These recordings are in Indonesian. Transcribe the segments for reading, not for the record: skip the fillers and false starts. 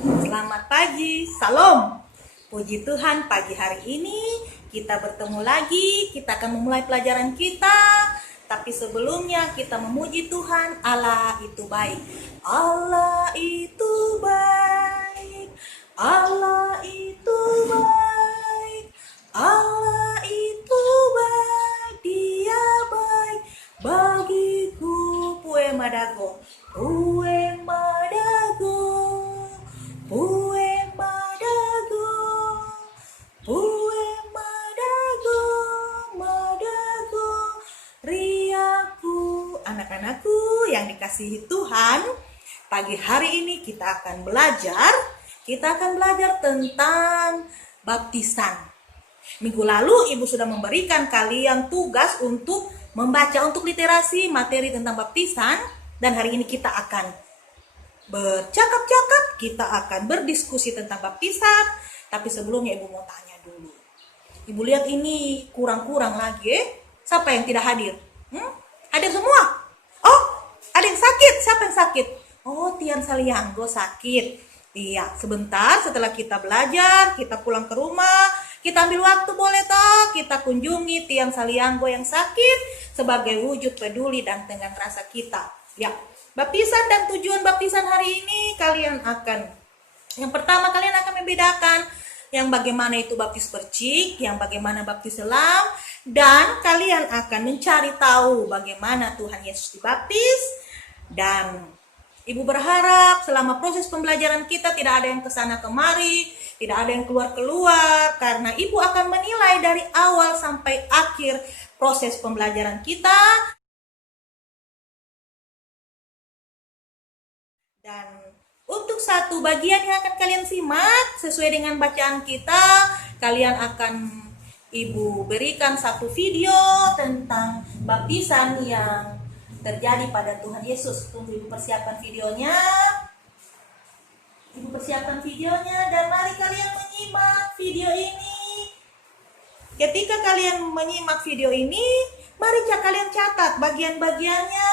Selamat pagi, salam. Puji Tuhan, pagi hari ini kita bertemu lagi. Kita akan memulai pelajaran kita. Tapi sebelumnya kita memuji Tuhan. Allah itu baik. Allah itu baik. Allah itu baik. Allah itu baik. Dia baik bagiku. Pue madago. Pue madago. Pue madago, pue madago, madago, riaku. Anak-anakku yang dikasihi Tuhan, pagi hari ini kita akan belajar tentang baptisan. Minggu lalu Ibu sudah memberikan kalian tugas untuk membaca untuk literasi materi tentang baptisan, dan hari ini kita akan bercakap-cakap, kita akan berdiskusi tentang baptisan. Tapi sebelumnya Ibu mau tanya dulu. Ibu lihat ini kurang-kurang lagi. Siapa yang tidak hadir? Hadir semua? Oh, ada yang sakit. Siapa yang sakit? Oh, Tian Salianggo sakit. Iya, sebentar setelah kita belajar, kita pulang ke rumah, kita ambil waktu boleh toh, kita kunjungi Tian Salianggo yang sakit sebagai wujud peduli dan tenggang rasa kita. Ya, baptisan dan tujuan baptisan hari ini yang pertama kalian akan membedakan yang bagaimana itu baptis percik, yang bagaimana baptis selam, dan kalian akan mencari tahu bagaimana Tuhan Yesus dibaptis. Dan Ibu berharap selama proses pembelajaran kita tidak ada yang kesana kemari, tidak ada yang keluar-keluar, karena Ibu akan menilai dari awal sampai akhir proses pembelajaran kita. Dan untuk satu bagian yang akan kalian simak sesuai dengan bacaan kita, kalian akan Ibu berikan satu video tentang baptisan yang terjadi pada Tuhan Yesus. Tunggu Ibu persiapkan videonya. Ibu persiapkan videonya dan mari kalian menyimak video ini. Ketika kalian menyimak video ini, mari kalian catat bagian-bagiannya.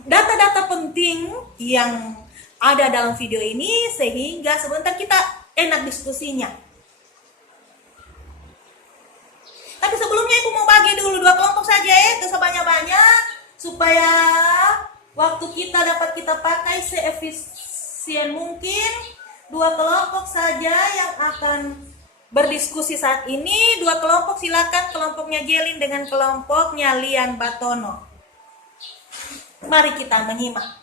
Data-data penting yang ada dalam video ini sehingga sebentar kita enak diskusinya. Tapi sebelumnya Ibu mau bagi dulu 2 kelompok saja ya, gak usah banyak-banyak, supaya waktu kita dapat kita pakai seefisien mungkin. 2 kelompok saja yang akan berdiskusi saat ini. 2 kelompok, silakan kelompoknya Jelin dengan kelompoknya Lian Batono. Mari kita menyimak.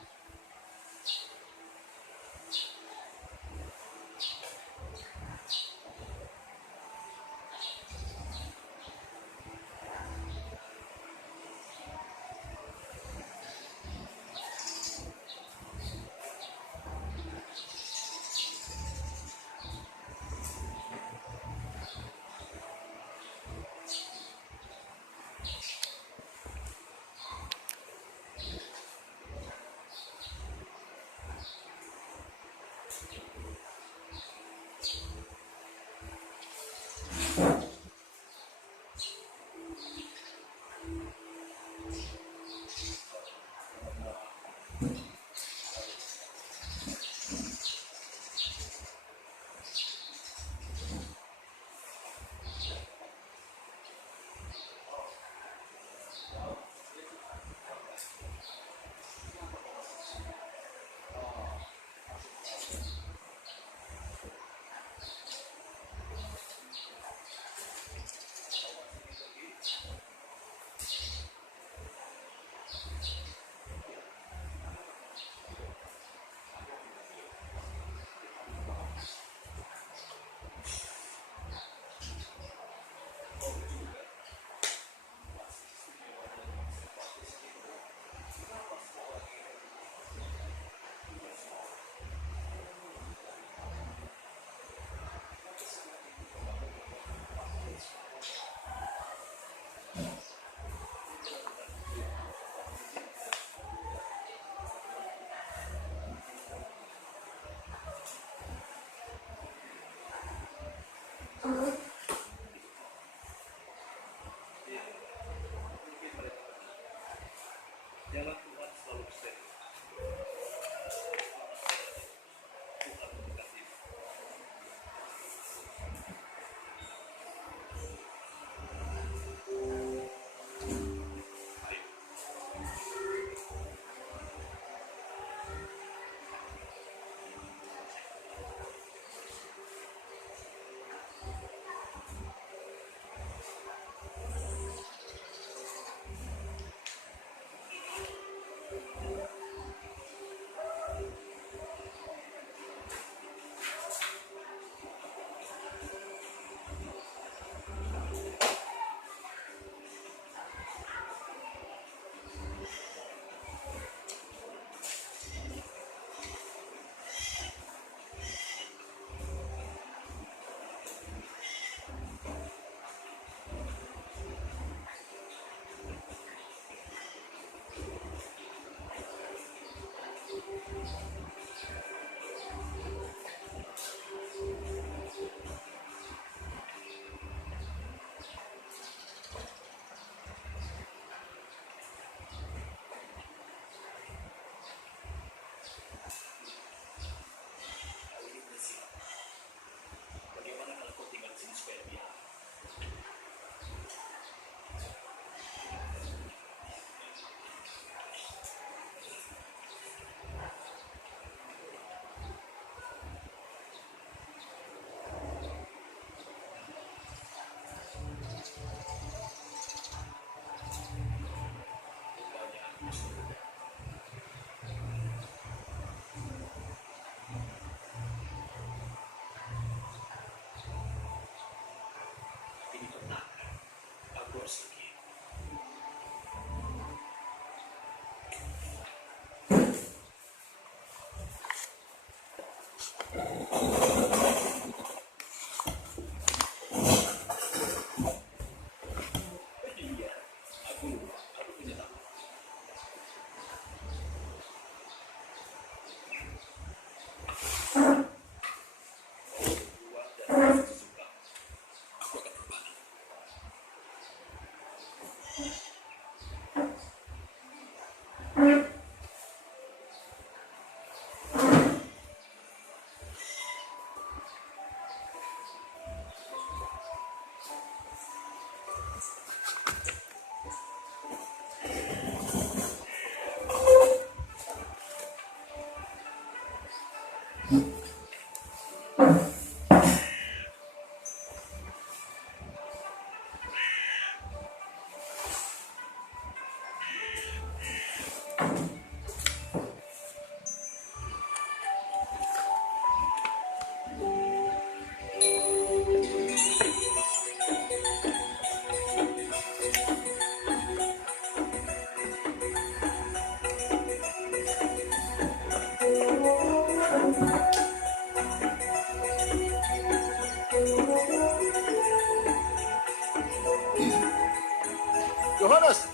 Yohanes,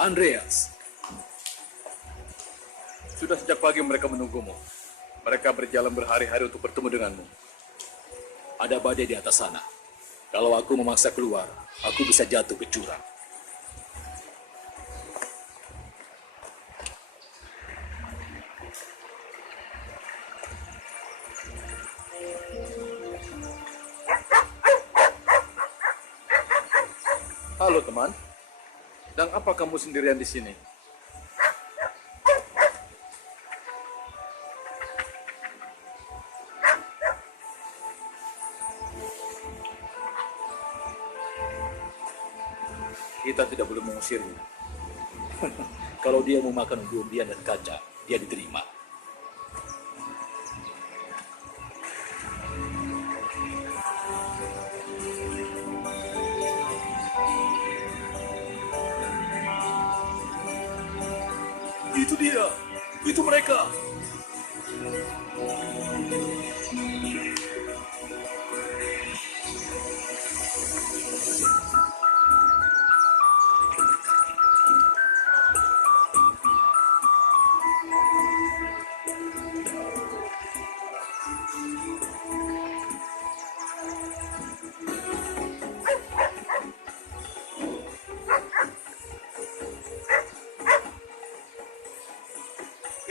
Andreas. Sudah sejak pagi mereka menunggumu. Mereka berjalan berhari-hari untuk bertemu denganmu. Ada badai di atas sana. Kalau aku memaksa keluar, aku bisa jatuh ke jurang. Halo teman, dan apa kamu sendirian di sini? Kita tidak boleh mengusirnya. Kalau dia mau makan umbi-umbian dan kaca, dia diterima. Itu dia, itu mereka.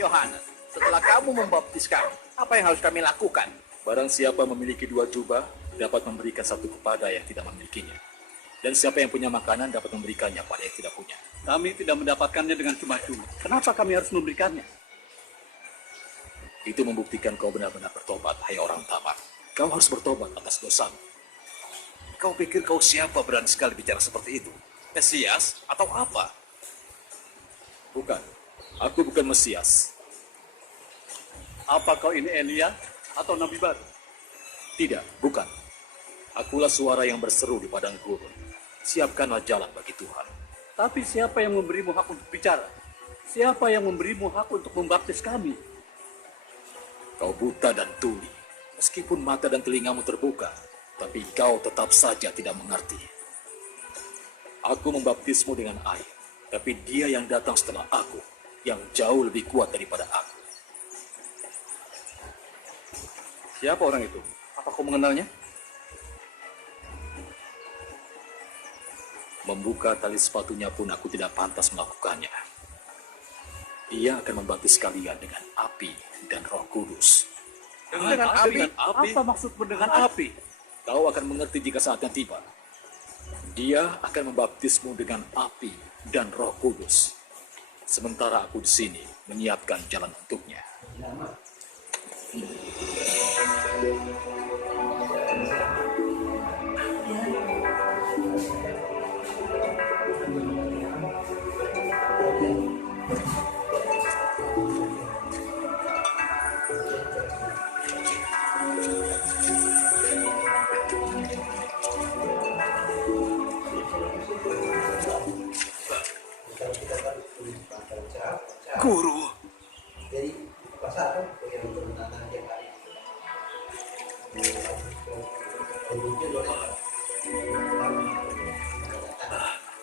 Yohanes, setelah kamu membaptis kami, apa yang harus kami lakukan? Barang siapa memiliki 2 jubah, dapat memberikan 1 kepada yang tidak memilikinya. Dan siapa yang punya makanan dapat memberikannya pada yang tidak punya. Kami tidak mendapatkannya dengan cuma-cuma. Kenapa kami harus memberikannya? Itu membuktikan kau benar-benar bertobat, hai orang tamar. Kau harus bertobat atas dosamu. Kau pikir kau siapa berani sekali bicara seperti itu? Mesias atau apa? Bukan, aku bukan Mesias. Apa kau ini Elia atau Nabi baru? Tidak, bukan. Akulah suara yang berseru di padang gurun. Siapkanlah jalan bagi Tuhan. Tapi siapa yang memberimu hak untuk bicara? Siapa yang memberimu hak untuk membaptis kami? Kau buta dan tuli. Meskipun mata dan telingamu terbuka, tapi kau tetap saja tidak mengerti. Aku membaptismu dengan air, tapi dia yang datang setelah aku, yang jauh lebih kuat daripada aku. Siapa orang itu? Apa kau mengenalnya? Membuka tali sepatunya pun aku tidak pantas melakukannya. Ia akan membaptis kalian dengan api dan Roh Kudus. Dengan api? Apa maksudmu dengan api? Kau akan mengerti jika saatnya tiba. Dia akan membaptismu dengan api dan Roh Kudus. Sementara aku di sini menyiapkan jalan untuknya. Guru,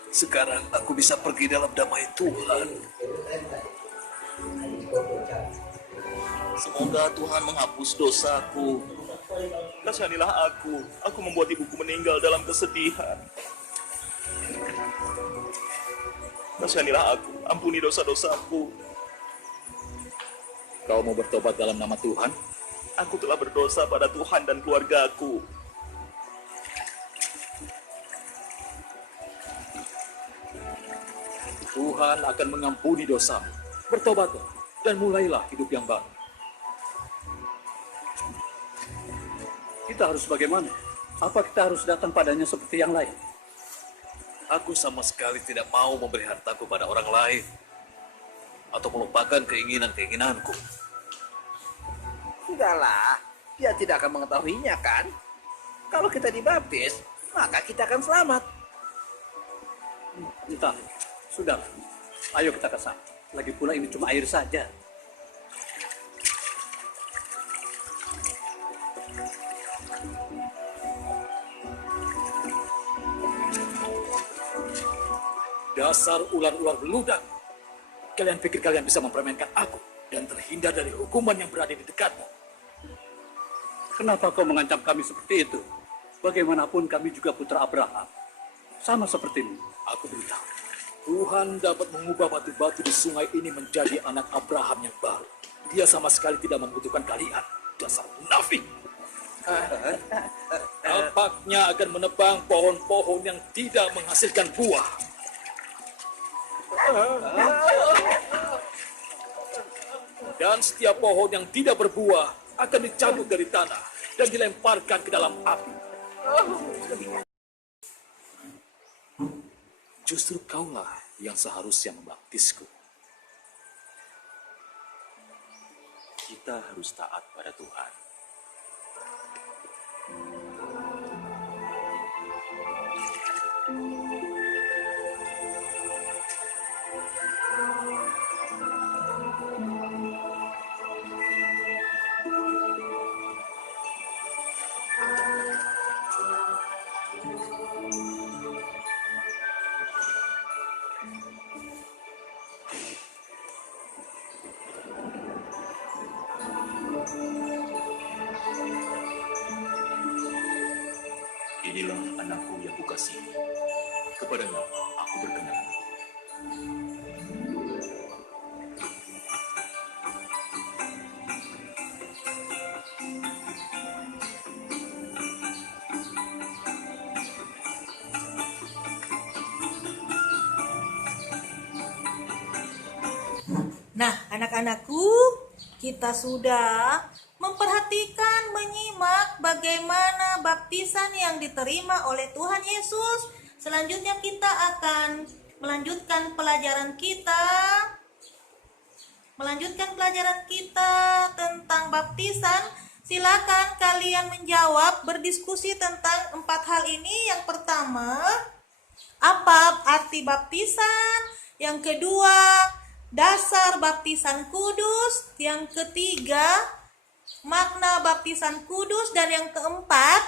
sekarang aku bisa pergi dalam damai Tuhan. Semoga Tuhan menghapus dosaku. Kasihanilah aku membuat ibuku meninggal dalam kesedihan. Kasihanilah aku, ampuni dosa-dosaku. Kau mau bertobat dalam nama Tuhan? Aku telah berdosa pada Tuhan dan keluargaku. Tuhan akan mengampuni dosamu. Bertobatlah dan mulailah hidup yang baru. Kita harus bagaimana? Apa kita harus datang padanya seperti yang lain? Aku sama sekali tidak mau memberi hartaku pada orang lain atau melupakan keinginan-keinginanku. Sudahlah, dia tidak akan mengetahuinya kan? Kalau kita dibaptis, maka kita akan selamat. Entah, sudah. Ayo kita ke sana. Lagi pula ini cuma air saja. Dasar ular-ular beludak. Kalian pikir kalian bisa mempermainkan aku dan terhindar dari hukuman yang berada di dekatmu? Kenapa kau mengancam kami seperti itu? Bagaimanapun kami juga putra Abraham. Sama sepertimu. Aku beritahu, Tuhan dapat mengubah batu-batu di sungai ini menjadi anak Abraham yang baru. Dia sama sekali tidak membutuhkan kalian. Dasar munafik. Tampaknya akan menebang pohon-pohon yang tidak menghasilkan buah. Dan setiap pohon yang tidak berbuah akan dicabut dari tanah dan dilemparkan ke dalam api. Justru kaulah yang seharusnya membaptisku. Kita harus taat pada Tuhan. Inilah anakku yang kukasihi. Kepadanya aku berkenan. Nah, anak-anakku, kita sudah memperhatikan, menyimak bagaimana baptisan yang diterima oleh Tuhan Yesus. Selanjutnya kita akan melanjutkan pelajaran kita. Tentang baptisan. Silakan kalian menjawab, berdiskusi tentang 4 hal ini. Yang pertama, apa arti baptisan? Yang kedua, dasar baptisan kudus. Yang ketiga, makna baptisan kudus. Dan yang keempat,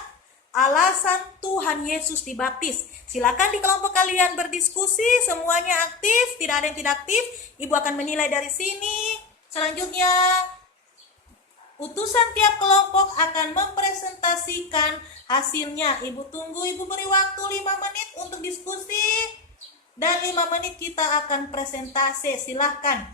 alasan Tuhan Yesus dibaptis. Silakan di kelompok kalian berdiskusi, semuanya aktif, tidak ada yang tidak aktif. Ibu akan menilai dari sini. Selanjutnya, utusan tiap kelompok akan mempresentasikan hasilnya. Ibu tunggu, ibu beri waktu 5 menit untuk diskusi. Dan 5 menit kita akan presentasi. Silahkan.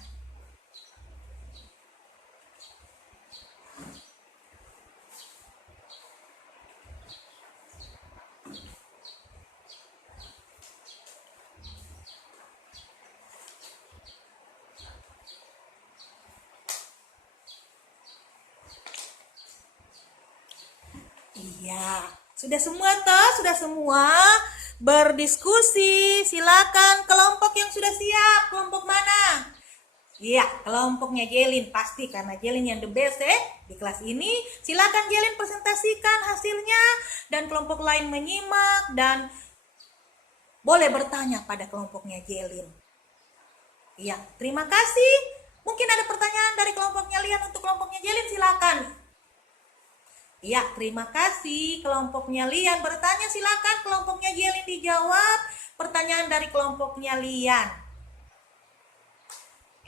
Iya, sudah semua toh? Sudah semua berdiskusi. Silakan kelompok yang sudah siap. Kelompok mana? Iya, kelompoknya Jelin pasti, karena Jelin yang the best di kelas ini. Silakan Jelin presentasikan hasilnya dan kelompok lain menyimak dan boleh bertanya pada kelompoknya Jelin. Iya, terima kasih. Mungkin ada pertanyaan dari kelompoknya Lian untuk kelompoknya Jelin, silakan. Iya, terima kasih. Kelompoknya Lian bertanya, silakan kelompoknya Jelin dijawab pertanyaan dari kelompoknya Lian.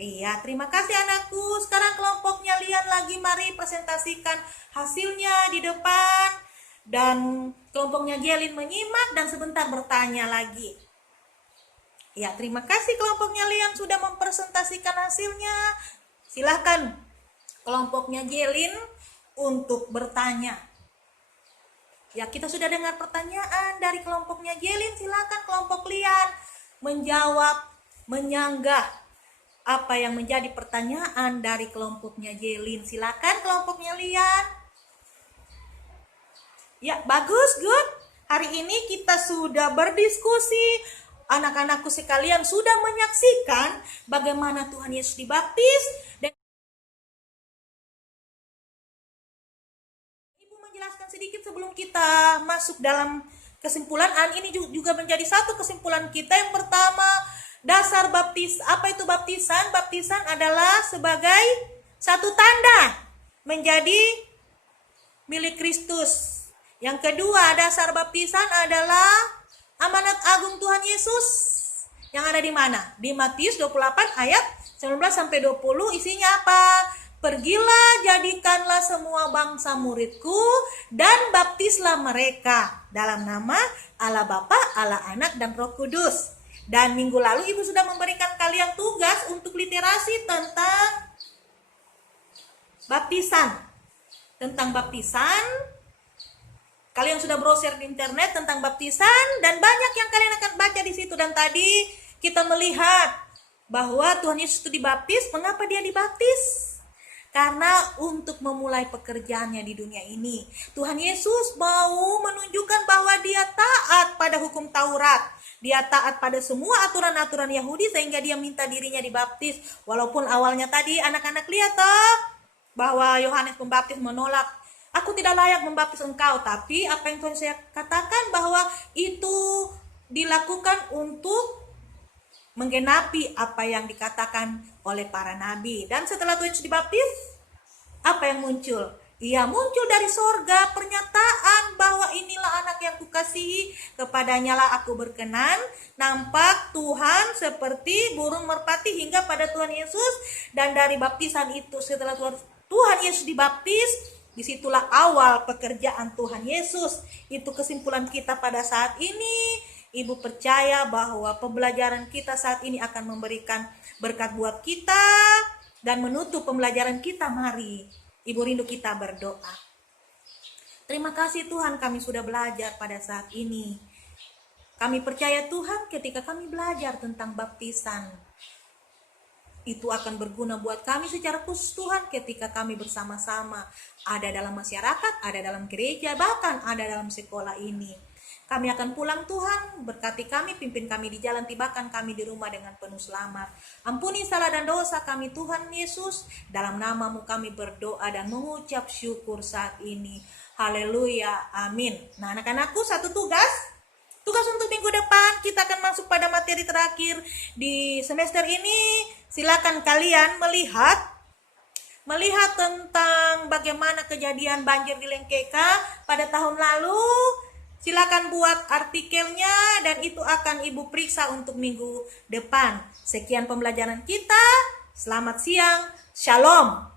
Iya, terima kasih anakku. Sekarang kelompoknya Lian lagi, mari presentasikan hasilnya di depan. Dan kelompoknya Jelin menyimak dan sebentar bertanya lagi. Ya, terima kasih kelompoknya Lian sudah mempresentasikan hasilnya. Silahkan kelompoknya Jelin untuk bertanya. Ya, kita sudah dengar pertanyaan dari kelompoknya Jelin. Silahkan kelompok Lian menjawab, menyanggah apa yang menjadi pertanyaan dari kelompoknya Jelin. Silakan kelompoknya Lian. Ya, bagus, good. Hari ini kita sudah berdiskusi. Anak-anakku sekalian sudah menyaksikan bagaimana Tuhan Yesus dibaptis. Dan Ibu menjelaskan sedikit sebelum kita masuk dalam kesimpulan. Ini juga menjadi satu kesimpulan kita. Yang pertama, dasar baptis. Apa itu baptisan? Baptisan adalah sebagai satu tanda menjadi milik Kristus. Yang kedua, dasar baptisan adalah amanat agung Tuhan Yesus. Yang ada di mana? Di Matius 28 ayat 19 sampai 20, isinya apa? Pergilah, jadikanlah semua bangsa muridku dan baptislah mereka dalam nama Allah Bapa, Allah Anak dan Roh Kudus. Dan minggu lalu Ibu sudah memberikan kalian tugas untuk literasi tentang baptisan. Tentang baptisan, kalian sudah browser di internet tentang baptisan dan banyak yang kalian akan baca di situ. Dan tadi kita melihat bahwa Tuhan Yesus itu dibaptis. Mengapa dia dibaptis? Karena untuk memulai pekerjaannya di dunia ini. Tuhan Yesus mau menunjukkan bahwa dia taat pada hukum Taurat. Dia taat pada semua aturan-aturan Yahudi sehingga dia minta dirinya dibaptis. Walaupun awalnya tadi anak-anak lihat bahwa Yohanes Pembaptis menolak, aku tidak layak membaptis engkau. Tapi apa yang Tuhan saya katakan bahwa itu dilakukan untuk menggenapi apa yang dikatakan oleh para nabi. Dan setelah Tuhan Yesus dibaptis, apa yang muncul? Ia muncul dari sorga pernyataan bahwa inilah anak yang kukasihi, kepadanya lah aku berkenan. Nampak Tuhan seperti burung merpati hingga pada Tuhan Yesus. Dan dari baptisan itu, setelah Tuhan Yesus dibaptis, disitulah awal pekerjaan Tuhan Yesus. Itu kesimpulan kita pada saat ini. Ibu percaya bahwa pembelajaran kita saat ini akan memberikan berkat buat kita. Dan menutup pembelajaran kita, mari Ibu rindu kita berdoa. Terima kasih Tuhan, kami sudah belajar pada saat ini. Kami percaya Tuhan ketika kami belajar tentang baptisan, itu akan berguna buat kami secara khusus Tuhan ketika kami bersama-sama ada dalam masyarakat, ada dalam gereja, bahkan ada dalam sekolah ini. Kami akan pulang Tuhan, berkati kami, pimpin kami di jalan, tibakan kami di rumah dengan penuh selamat. Ampuni salah dan dosa kami Tuhan Yesus, dalam nama-Mu kami berdoa dan mengucap syukur saat ini. Haleluya, amin. Nah anak-anakku, satu tugas untuk minggu depan. Kita akan masuk pada materi terakhir di semester ini. Silakan kalian melihat tentang bagaimana kejadian banjir di Lengkeka pada tahun lalu. Silakan buat artikelnya dan itu akan Ibu periksa untuk minggu depan. Sekian pembelajaran kita. Selamat siang. Shalom.